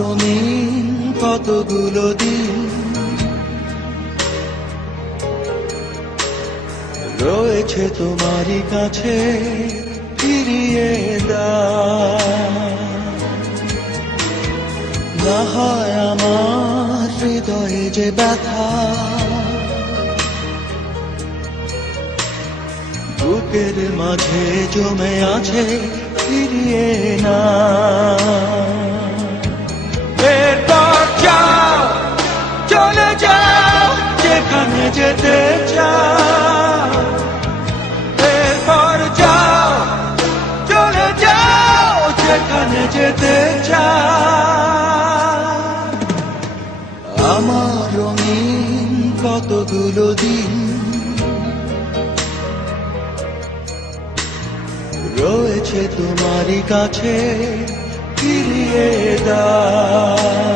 রঙিন কতগুলো দিন রয়েছে তোমারই কাছে, ফিরিয়ে দাও। না হয় আমার হৃদয়ে যে ব্যথা বুকের মাঝে জমে আছে, ফিরিয়ে না। এরপর যাও, চলে যাও যেখানে যেতে চাও। এরপর যাও, চলে যাও যেখানে যেতে চাও। আমার রঙিন কতগুলো দিন রয়েছে তোমারই কাছে, ফিরিয়ে দাও।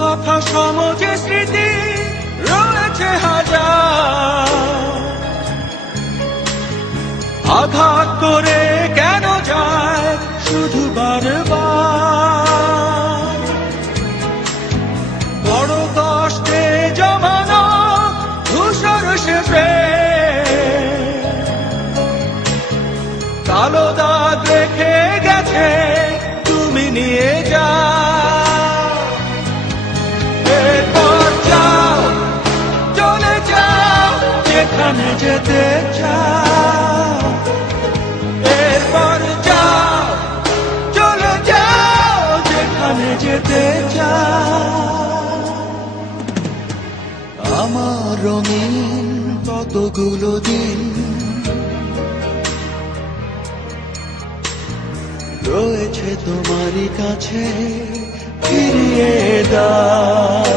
কথা সমাজে স্মৃতি রয়েছে হাজার, আঘাত করে কেন যায় শুধু বারবার। বড় কষ্টে জমানো ধূসর সে প্রেম কালো দাগ রেখে গেছে, তুমি নিয়ে যাও। যেখানে যেতে চাও। এরপর যাও, চলে যাও যেখানে যেতে চাও। আমার রঙিন কতগুলো দিন রয়েছে তোমারই কাছে, ফিরিয়ে দাও।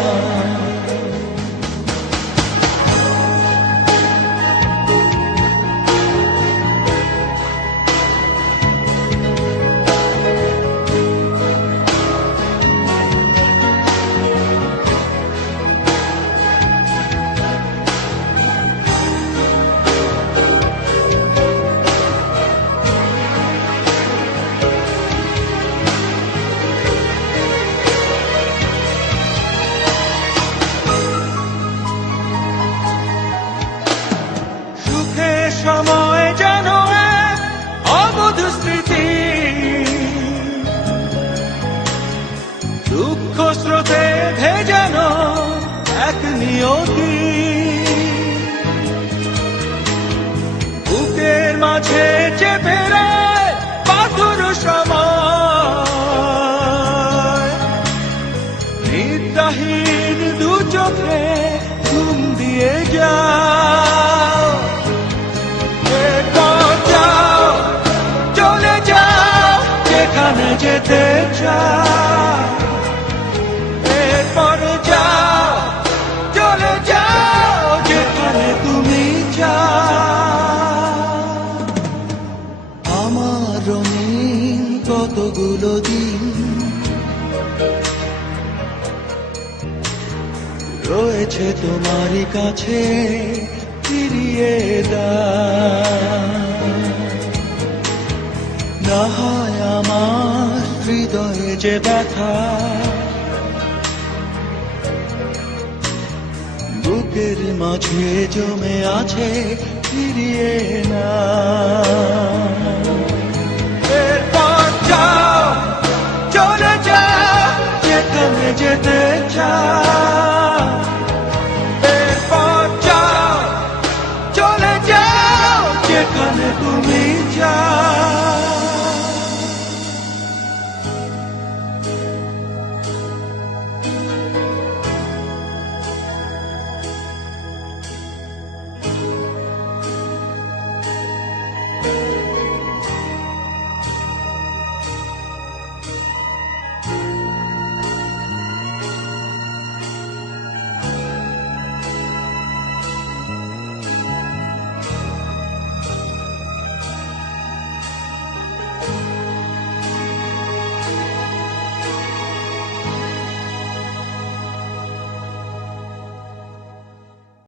সময় যেন এক অবধ স্মৃতি, দুঃখ স্রোতে ভেজানো এক নিয়তি। বুকের মাঝে চেপে রায় পাথর সময়, নিদ্রাহীন দু চোখে ঘুম দিয়ে যাও। যেখানে যেতে চাও। এরপর যাও, চলে যাও যেখানে তুমি চাও। আমার রঙিন কতগুলো দিন রয়েছে তোমারই কাছে, ফিরিয়ে দাও। না হয় আমার হৃদয়ে যে ব্যথা বুকের মাঝে জমে আছে, ফিরিয়ে না। এরপর যাও, চলে যাও যেখানে যেতে চাও।